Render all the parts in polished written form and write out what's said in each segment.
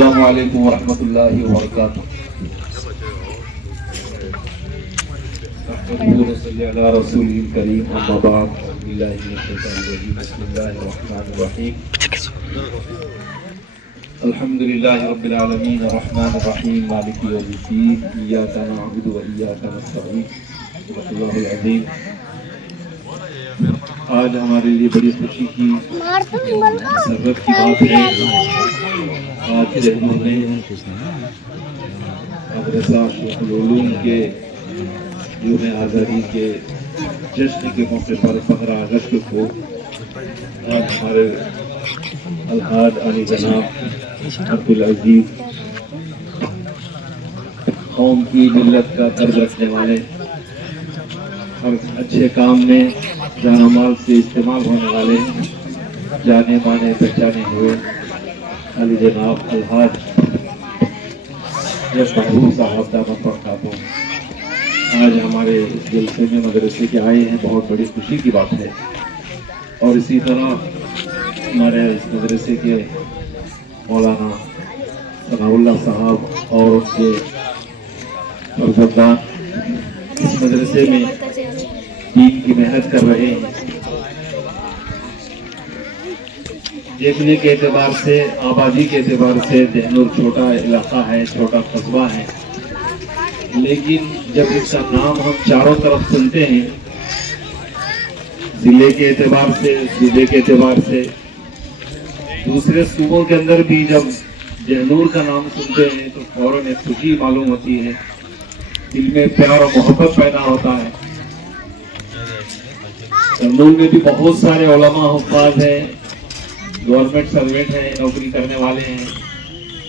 السلام علیکم ورحمۃ اللہ وبرکاتہ۔ صلی علی رسول کریم، اما بعد، باللہ من الشیطان الرجیم، بسم اللہ الرحمن الرحیم۔ الحمد للہ رب العالمین الرحمن الرحیم مالک یوم الدین، ایاک نعبد و ایاک نستعین، صدق اللہ العظیم۔ آج ہمارے لیے بڑی خوشی کی مسرت کی بات ہے، آج دہنور میں مدرسہ شیخ العلوم کے یوم آزادی کے جشن کے موقع پر 15 اگست کو آج ہمارے الحاج علی جناب عبدالعزیز قوم کی ملت کا درد رکھنے والے، ہر اچھے کام میں جان و مال سے استعمال ہونے والے، جانے مانے پہچانے ہوئے علی جناب الحاج محبوب صاحب دامت برکاتہ آج ہمارے اس جلسے میں مدرسے کے آئے ہیں، بہت بڑی خوشی کی بات ہے۔ اور اسی طرح ہمارے اس مدرسے کے مولانا ثناء اللہ صاحب اور ان کے فرزندان اس مدرسے میں دین کی محنت کر رہے ہیں۔ دیکھنے کے اعتبار سے، آبادی کے اعتبار سے دہنور چھوٹا علاقہ ہے، چھوٹا قصبہ ہے، لیکن جب اس کا نام ہم چاروں طرف سنتے ہیں، ضلع کے اعتبار سے، صوبے کے اعتبار سے، دوسرے صوبوں کے اندر بھی جب دہنور کا نام سنتے ہیں تو فوراً ایک خوشی معلوم ہوتی ہے، دل میں پیار اور محبت پیدا ہوتا ہے۔ دہنور میں بھی بہت سارے علماء حفاظ ہیں، گورنمنٹ سروینٹ ہیں، نوکری کرنے والے ہیں،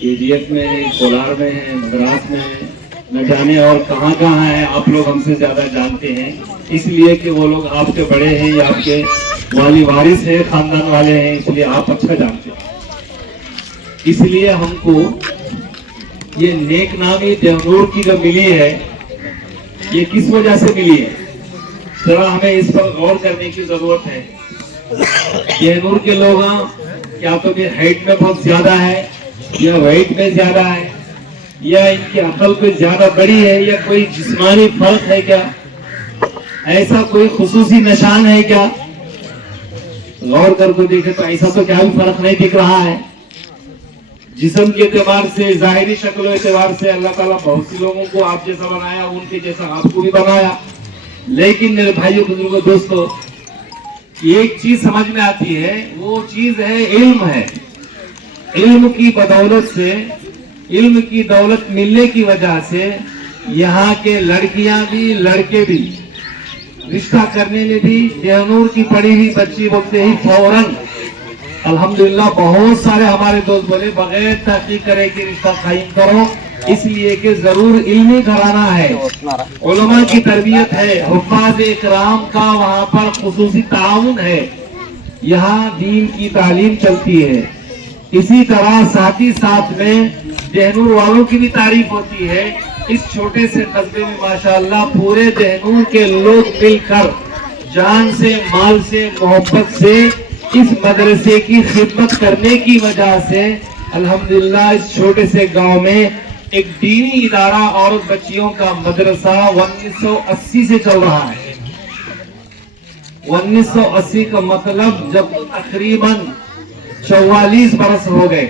KGF میں ہیں، کولار میں ہیں، مدراس میں ہیں، نہ جانے اور کہاں کہاں ہیں، آپ لوگ ہم سے زیادہ جانتے ہیں، اس لیے کہ وہ لوگ آپ کے بڑے ہیں یا آپ کے والی وارث ہیں، خاندان والے ہیں، اس لیے آپ اچھا جانتے ہیں۔ اس لیے ہم کو یہ نیک نامی دہنور کی جو ملی ہے، یہ کس وجہ سے ملی ہے، ذرا ہمیں اس پر غور کرنے کی ضرورت ہے۔ دہنور کے لوگ یا تو کہ ہائٹ میں بہت زیادہ ہے، یا ویٹ میں زیادہ ہے، یا ان کی عقل کوئی زیادہ بڑی ہے، یا کوئی جسمانی فرق ہے کیا، ایسا کوئی خصوصی نشان ہے کیا؟ غور کر کے دیکھیں تو ایسا تو کیا بھی فرق نہیں دکھ رہا ہے۔ جسم کے اعتبار سے، ظاہری شکل و اعتبار سے اللہ تعالیٰ بہت سی لوگوں کو آپ جیسا بنایا، ان کے جیسا آپ کو بھی بنایا، لیکن میرے بھائیو بزرگوں دوستو، ایک چیز سمجھ میں آتی ہے، وہ چیز ہے علم ہے۔ علم کی بدولت سے، علم کی دولت ملنے کی وجہ سے یہاں کے لڑکیاں بھی لڑکے بھی رشتہ کرنے میں بھی دہنور کی پڑھی ہوئی بچی بولتے ہی فوراً الحمدللہ بہت سارے ہمارے دوست بولے بغیر تحقیق کرے کہ رشتہ قائم کرو، اس لیے کہ ضرور علمی گھرانہ ہے، علماء کی تربیت ہے، حفاظ اکرام کا وہاں پر خصوصی تعاون ہے، یہاں دین کی تعلیم چلتی ہے۔ اسی طرح ساتھ ہی ساتھ میں دہنور والوں کی بھی تعریف ہوتی ہے۔ اس چھوٹے سے قصبے میں ماشاءاللہ پورے دہنور کے لوگ مل کر جان سے، مال سے، محبت سے اس مدرسے کی خدمت کرنے کی وجہ سے الحمدللہ اس چھوٹے سے گاؤں میں ایک دینی ادارہ اور بچیوں کا مدرسہ 1980 سے چل رہا ہے۔ 1980 کا مطلب جب تقریباً 44 برس ہو گئے،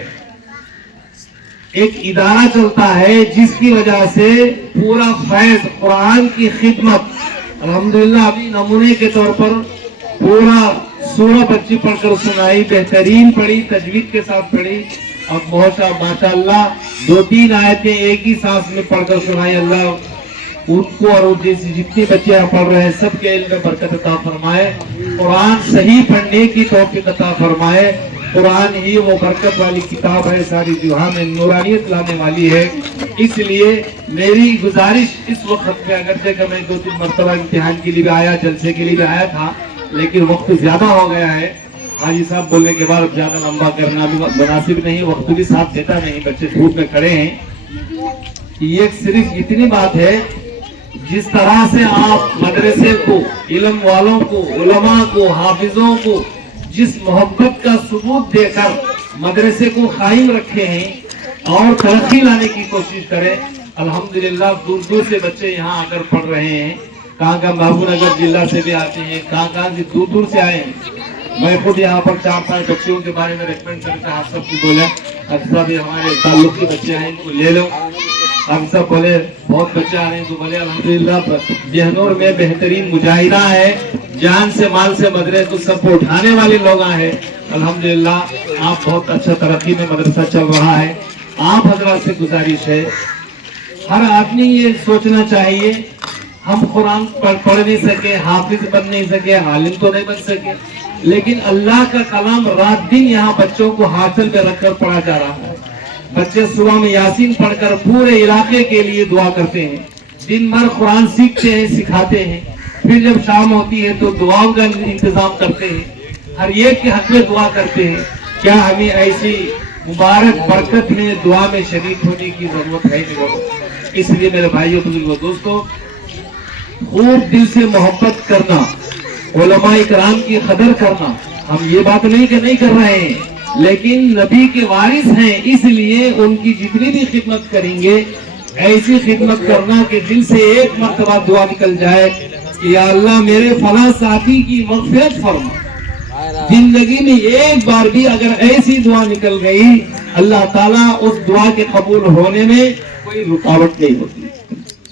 ایک ادارہ چلتا ہے جس کی وجہ سے پورا فیض قرآن کی خدمت الحمدللہ ابھی نمونے کے طور پر پورا سورہ بچی پڑھ کر سنائی، بہترین پڑھی، تجوید کے ساتھ پڑھی، اور ماشاءاللہ 2-3 آیتیں ایک ہی سانس میں پڑھ کر سنائی۔ اللہ ان کو اور جیسی جتنی بچے پڑھ رہے ہیں سب کے علم میں برکت عطا فرمائے، قرآن صحیح پڑھنے کی توفیق عطا فرمائے۔ قرآن ہی وہ برکت والی کتاب ہے، ساری جہاں میں نورانیت لانے والی ہے۔ اس لیے میری گزارش اس وقت میں، اگرچہ کہ میں 2-3 مرتبہ امتحان کے لیے بھی آیا، جلسے کے لیے بھی آیا تھا، لیکن وقت زیادہ ہو گیا ہے، حاجی صاحب بولنے کے بعد زیادہ لمبا کرنا بھی مناسب نہیں، وقت بھی ساتھ دیتا نہیں، بچے دھوپ میں کھڑے ہیں۔ یہ صرف اتنی بات ہے، جس طرح سے آپ مدرسے کو، علم والوں کو، علماء کو، حافظوں کو جس محبت کا ثبوت دے کر مدرسے کو قائم رکھے ہیں، اور ترقی لانے کی کوشش کریں. الحمدللہ دور دور سے بچے یہاں آ کر پڑھ رہے ہیں. کہاں محبوب نگر ضلع سے بھی آتے ہیں, کہاں سے دور دور سے آئے ہیں. میں خود یہاں پر 4-5 بچوں کے بارے میں ریکمینڈ کرتا آپ سب کو بولا, حفصہ بھی ہمارے تعلق کے بچے ہیں, ان کو لے لو. حفصہ بولے بہت بچے آ رہے ہیں, تو بولے الحمدللہ بہنور میں بہترین مجاہدہ ہے, جان سے مال سے مدرسے تو سب کو اٹھانے والے لوگ ہیں. الحمدللہ آپ بہت اچھا ترقی میں مدرسہ چل رہا ہے. آپ حضرات سے گزارش ہے, ہر آدمی یہ سوچنا چاہیے ہم قرآن پڑھ نہیں سکے, حافظ بن نہیں سکے, عالم تو نہیں بن سکے, لیکن اللہ کا کلام رات دن یہاں بچوں کو حاصل میں رکھ کر پڑھا جا رہا ہے. بچے صبح میں یاسین پڑھ کر پورے علاقے کے لیے دعا کرتے ہیں, دن بھر قرآن سیکھتے ہیں, سکھاتے ہیں, پھر جب شام ہوتی ہے تو دعاؤں کا انتظام کرتے ہیں, ہر ایک کے حق میں دعا کرتے ہیں. کیا ہمیں ایسی مبارک برکت میں دعا میں شریک ہونے کی ضرورت ہے نہیں؟ اس لیے میرے بھائیوں بزرگوں دوستوں, خوب دل سے محبت کرنا, علماء اکرام کی قدر کرنا. ہم یہ بات نہیں کہ نہیں کر رہے ہیں, لیکن نبی کے وارث ہیں, اس لیے ان کی جتنی بھی خدمت کریں گے ایسی خدمت کرنا کہ دل سے ایک مرتبہ دعا نکل جائے کہ یا اللہ میرے فلاں ساتھی کی مغفرت فرما. زندگی میں ایک بار بھی اگر ایسی دعا نکل گئی, اللہ تعالیٰ اس دعا کے قبول ہونے میں کوئی رکاوٹ نہیں ہوتی.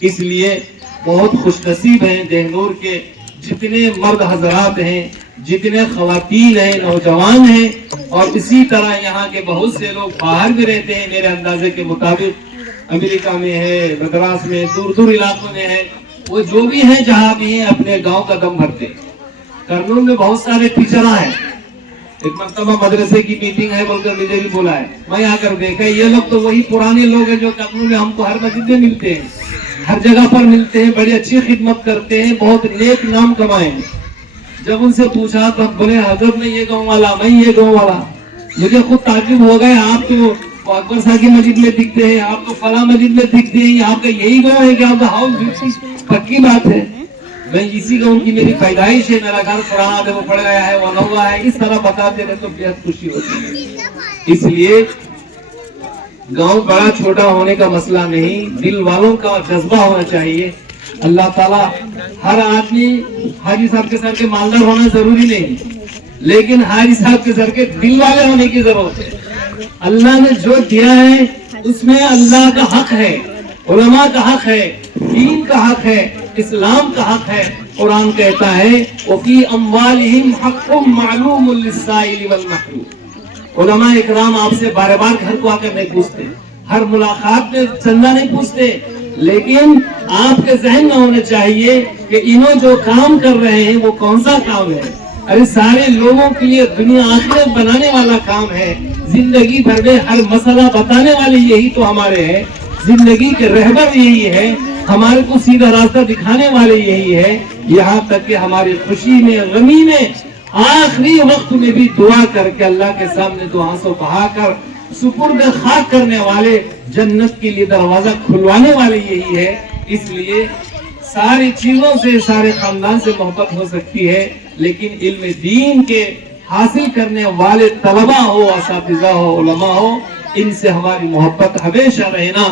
اس لیے بہت خوش نصیب ہیں دہنور کے جتنے مرد حضرات ہیں, جتنے خواتین ہیں, نوجوان ہیں, اور اسی طرح یہاں کے بہت سے لوگ باہر بھی رہتے ہیں. میرے اندازے کے مطابق امریکہ میں ہے, مدراس میں, دور دور علاقوں میں ہے. وہ جو بھی ہیں جہاں بھی ہیں اپنے گاؤں کا دم بھرتے ہیں. کرنول میں بہت سارے ٹیچراں ہیں. ایک مرتبہ مدرسے کی میٹنگ ہے بول کر مجھے بھی بولا ہے, میں آ کر دیکھا یہ لوگ تو وہی پرانے لوگ ہیں جو کرنول میں ہم کو ہر مسجد میں ملتے ہیں, ہر جگہ پر ملتے ہیں, بڑی اچھی خدمت کرتے ہیں, بہت نیک نام کمائے ہیں. جب ان سے پوچھا تو بولے حضرت میں یہ گاؤں والا, میں یہ گاؤں والا. مجھے خود تعجب ہو گئے, آپ تو اکبر صاحب کی مسجد میں دکھتے ہیں, آپ تو فلاں مسجد میں دکھتے ہیں, آپ کا یہی گاؤں ہے کہ آپ کا ہاؤس بالکل پکی بات ہے. میں اسی گاؤں کی میری پیدائش ہے, میرا گھر پرانا ہے, وہ پڑ گیا ہے, وہ نوا ہے, اس طرح بتاتے رہے تو بہت خوشی ہوتی ہے. اس لیے گاؤں بڑا چھوٹا ہونے کا مسئلہ نہیں, دل والوں کا جذبہ ہونا چاہیے. اللہ تعالیٰ ہر آدمی حاجی صاحب کے سر کے مالدار ہونا ضروری نہیں, لیکن حاجی صاحب کے سر کے دل والے ہونے کی ضرورت ہے. اللہ نے جو دیا ہے اس میں اللہ کا حق ہے, علماء کا حق ہے, دین کا حق ہے, اسلام کا حق ہے. قرآن کہتا ہے وَفِي أَمْوَالِهِمْ حَقٌّ مَعْلُومٌ لِلسَّائِلِ وَالْمَحْرُومِ. علماء اکرام آپ سے بار بار گھر کو آ کر نہیں پوچھتے, ہر ملاقات میں چندہ نہیں پوچھتے, لیکن آپ کے ذہن میں ہونا چاہیے کہ انہوں جو کام کر رہے ہیں وہ کون سا کام ہے. ارے سارے لوگوں کے لیے دنیا آخرت بنانے والا کام ہے. زندگی بھر میں ہر مسئلہ بتانے والے یہی تو ہمارے ہیں, زندگی کے رہبر یہی ہے, ہمارے کو سیدھا راستہ دکھانے والے یہی ہے. یہاں تک کہ ہماری خوشی میں, غمی میں, آخری وقت میں بھی دعا کر کے اللہ کے سامنے دو آنسو بہا کر سپرد خاک کرنے والے, جنت کے لیے دروازہ کھلوانے والے یہی ہے. اس لیے ساری چیزوں سے, سارے خاندان سے محبت ہو سکتی ہے, لیکن علم دین کے حاصل کرنے والے طلبہ ہو, اساتذہ ہو, علماء ہو, ان سے ہماری محبت ہمیشہ رہنا.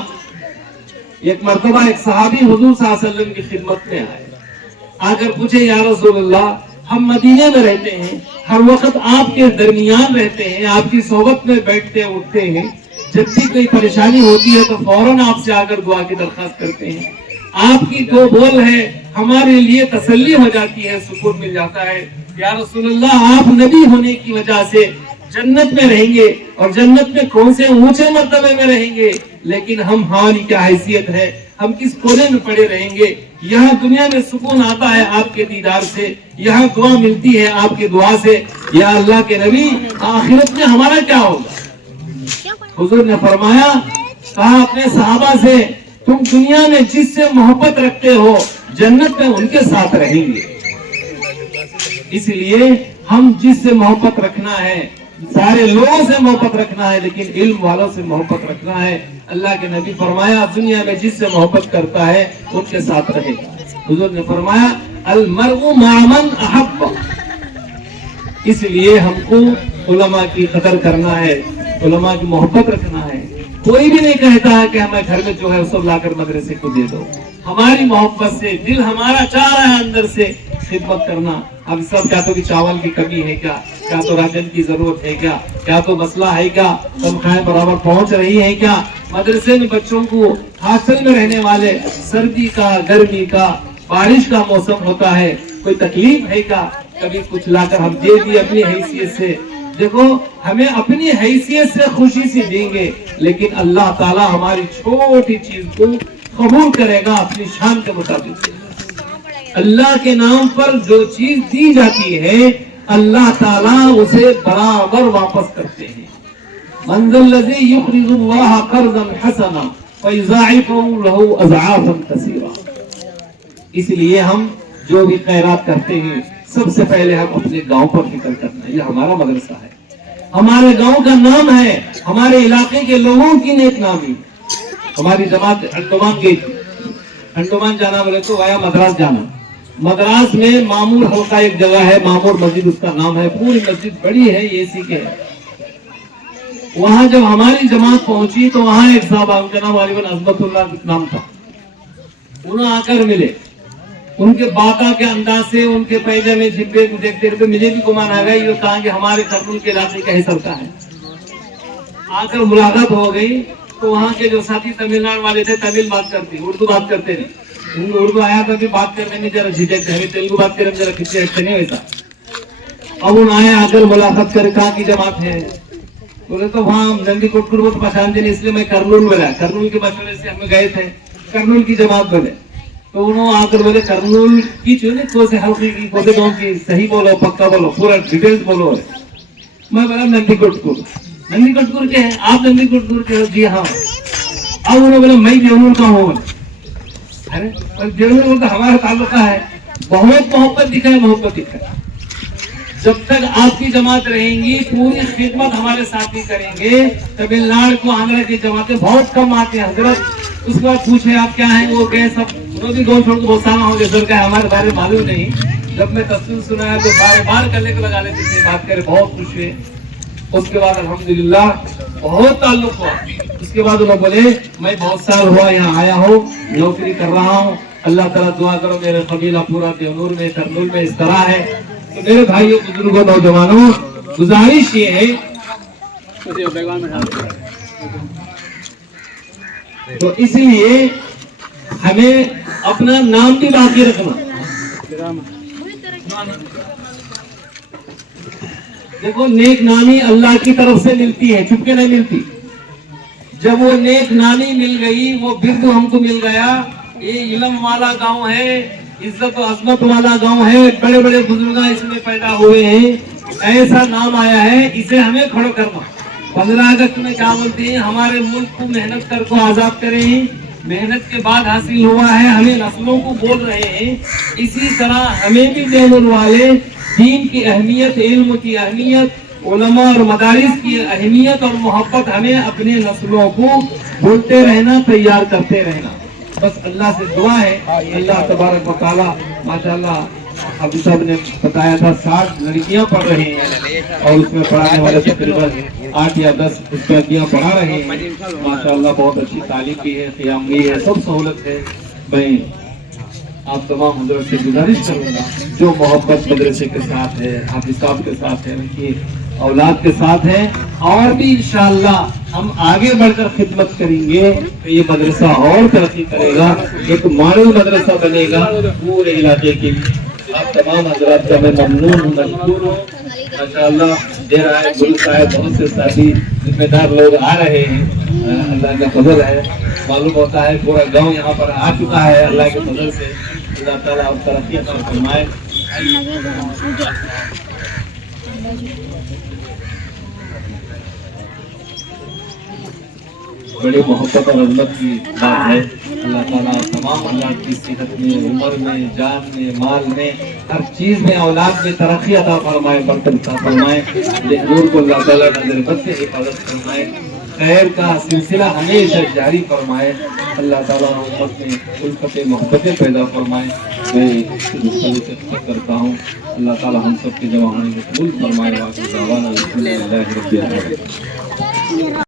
ایک مرتبہ ایک صحابی حضور صلی اللہ علیہ وسلم کی خدمت میں آئے, آ کر پوچھے یا رسول اللہ ہم مدینے میں رہتے ہیں, ہر وقت آپ کے درمیان رہتے ہیں, آپ کی صحبت میں بیٹھتے اٹھتے ہیں, جب بھی کوئی پریشانی ہوتی ہے تو فوراً آپ سے آ کر دعا کی درخواست کرتے ہیں. آپ کی دو بول ہے ہمارے لیے تسلی ہو جاتی ہے, سکون مل جاتا ہے. یا رسول اللہ آپ نبی ہونے کی وجہ سے جنت میں رہیں گے, اور جنت میں کون سے اونچے مرتبے میں رہیں گے, لیکن ہم ہماری کیا حیثیت ہے, ہم کس کونے میں پڑے رہیں گے. یہاں دنیا میں سکون آتا ہے آپ کے دیدار سے, یہاں دعا ملتی ہے آپ کی دعا سے. یا اللہ کے نبی آخرت میں ہمارا کیا ہوگا؟ حضور نے فرمایا, کہا اپنے صحابہ سے تم دنیا میں جس سے محبت رکھتے ہو جنت میں ان کے ساتھ رہیں گے. اس لیے ہم جس سے محبت رکھنا ہے, سارے لوگوں سے محبت رکھنا ہے, لیکن علم والوں سے محبت رکھنا ہے. اللہ کے نبی فرمایا دنیا میں جس سے محبت کرتا ہے ان کے ساتھ رہے گا. حضور نے فرمایا المرء مع من احب. اس لیے ہم کو علماء کی قدر کرنا ہے, علماء کی محبت رکھنا ہے, کوئی بھی نہیں کہتا ہے کہ ہمیں گھر میں جو ہے سب لا کر مدرسے کو دے دو. ہماری محبت سے دل ہمارا چاہ رہا ہے اندر سے خدمت کرنا. اب سب کیا تو کہ چاول کی کمی ہے کیا تو راشن کی ضرورت ہے کیا تو مسئلہ ہے تنخواہیں برابر پہنچ رہی ہے مدرسے میں بچوں کو ہاسٹل میں رہنے والے سردی کا گرمی کا بارش کا موسم ہوتا ہے, کوئی تکلیف ہے کبھی کچھ لا کر ہم دے دیے اپنی حیثیت سے. دیکھو ہمیں اپنی حیثیت سے خوشی سے دیں گے, لیکن اللہ تعالی ہماری چھوٹی چیز کو قبول کرے گا اپنی شان کے مطابق. اللہ کے نام پر جو چیز دی جاتی ہے اللہ تعالیٰ اسے برابر واپس کرتے ہیں. من ذا الذی یقرض اللہ قرضا حسنا فیضاعفہ لہ اضعافا کثیرا. اس لیے ہم جو بھی خیرات کرتے ہیں سب سے پہلے ہم اپنے گاؤں پر فکر کرنا ہے. یہ ہمارا مدرسہ ہے, ہمارے گاؤں کا نام ہے, ہمارے علاقے کے لوگوں کی نیک نامی. ہماری جماعت انڈمان گئی تھی, انڈمان جانا بولے تو آیا مدراس جانا. مدراس میں مامور حلقہ ایک جگہ ہے, مامور مسجد اس کا نام ہے, پوری مسجد بڑی ہے, اے سی کے ہے. وہاں جب ہماری جماعت پہنچی تو وہاں ایک صاحب ان کا نام غالباً عظمت اللہ نام تھا. انہوں آ کر ملے, ان کے باقا کے انداز سے ان کے پیجامے جبے کو دیکھتے رہتے مجھے بھی گمان آ گئی, یہ کہا کہ ہمارے کرنول کے علاقے کا ہی سرکا ہے. آ کر ملاقات ہو گئی تو وہاں کے جو ساتھی تمل ناڈو والے تھے تمل بات کرتے, اردو بات کرتے نہیں. ان کو اردو آیا تھا کہ بات کرنے میں ذرا جھجکتے ہیں, تیلگو بات کرنے میں ذرا کھچے ہٹتے نہیں ویسا. اب ان آئے آ کر ملاقات کر کہاں کی جماعت ہے, بولے تو وہاں نندی کوٹکور کو پہچانتے نہیں, اس لیے میں کرنول بولا. کرنول کے مشورے سے ہم گئے تھے, کرنول کی جماعت بولے. تو انہوں آ کر بولے کرنول کی چونی کوسے حلقے کی کوسے گاؤں کی, صحیح بولو پکا بولو پورا ڈیٹیلز بولو. میں بولا نندی کوٹکور. نندی کوٹکور کے ہیں آپ, نندی کوٹکور کے ہو؟ جی ہاں. اب انہوں نے بولا میں دیونور کا ہوں. ارے دیونور کا ہمارا تعلق ہے, بہت محبت دکھائے, محبت دکھائے. جب تک آپ کی جماعت رہیں گی پوری خدمت ہمارے ساتھی کریں گے. تمل ناڈو کو آندھرا کی جماعتیں بہت کم آتے ہیں حضرت. اس کے بعد پوچھے آپ کیا ہیں, وہ گئے سب, انہوں بھی گاؤں چھوڑ کے بہت سارا ہو گئے. سر کا ہمارے بارے معلوم نہیں. جب میں تفصیل سنایا تو بار بار گلے کو لگا لیتے تھے, بات کرے, بہت خوش ہوئے. اس کے بعد الحمدللہ بہت تعلق ہوا. اس کے بعد انہوں بولے میں بہت سال ہوا یہاں آیا ہوں, نوکری کر رہا ہوں. اللہ تعالیٰ دعا کرو میرے قبیلہ پورا دیونور میں کرنول میں اس طرح ہے. تو میرے بھائیوں بزرگوں نوجوانوں گزارش یہ ہے, تو اس لیے ہمیں اپنا نام بھی باقی رکھنا. دیکھو نیک نامی اللہ کی طرف سے ملتی ہے, چھپ کے نہیں ملتی. جب وہ نیک نامی مل گئی, وہ برد ہم کو مل گیا. یہ علم والا گاؤں ہے, عزت و عظمت والا گاؤں ہے, بڑے بڑے بزرگ اس میں پیدا ہوئے ہیں, ایسا نام آیا ہے, اسے ہمیں کھڑا کرنا. 15 اگست میں کیا بولتے ہیں, ہمارے ملک کو محنت کر کو آزاد کریں, محنت کے بعد حاصل ہوا ہے, ہمیں نسلوں کو بول رہے ہیں. اسی طرح ہمیں بھی دیون والے دین کی اہمیت, علم کی اہمیت, علماء اور مدارس کی اہمیت اور محبت ہمیں اپنے نسلوں کو بولتے رہنا, تیار کرتے رہنا. بس اللہ سے دعا ہے, اللہ تبارک و تعالیٰ ماشاءاللہ ابھی صاحب نے بتایا تھا 60 لڑکیاں پڑھ رہی ہیں, اور اس میں پڑھانے والے تقریباً 8 یا 10 استادیاں پڑھا رہے ہیں. ماشاءاللہ بہت اچھی تعلیم بھی ہے, قیام بھی ہے, سب سہولت ہے. میں آپ تمام حضرت سے گزارش کروں گا جو محبت مدرسے کے ساتھ ہے, حافظ صاحب کے ساتھ ہے, ان کی اولاد کے ساتھ ہے, اور بھی انشاءاللہ ہم آگے بڑھ کر خدمت کریں گے تو یہ مدرسہ اور ترقی کرے گا, ایک ماڈل مدرسہ بنے گا پورے علاقے کے لیے. آپ تمام حضرات کا میں ممنون ہوں, مشکور ہوں. ماشاءاللہ دیر آئے گل صاحب بہت سے ساتھی ذمہ دار لوگ آ رہے ہیں, اللہ کا فضل ہے. معلوم ہوتا ہے پورا گاؤں یہاں پر آ چکا ہے اللہ کے فضل سے. اللہ تعالیٰ آپ ترقی عطا فرمائے. بڑی محبت اور عظمت کی بات ہے. اللہ تعالیٰ تمام اولاد کی صحت میں, عمر میں, جان میں, مال میں, ہر چیز میں, اولاد میں ترقی عطا فرمائے, برکت عطا فرمائے. نور کو اللہ تعالیٰ نظر بد سے حفاظت فرمائے, خیر کا سلسلہ ہمیشہ جاری فرمائے. اللہ تعالیٰ امت میں الفت محبتیں پیدا فرمائے. میں کرتا ہوں اللہ تعالیٰ ہم سب کے جمع ہونے کو قبول فرمائے.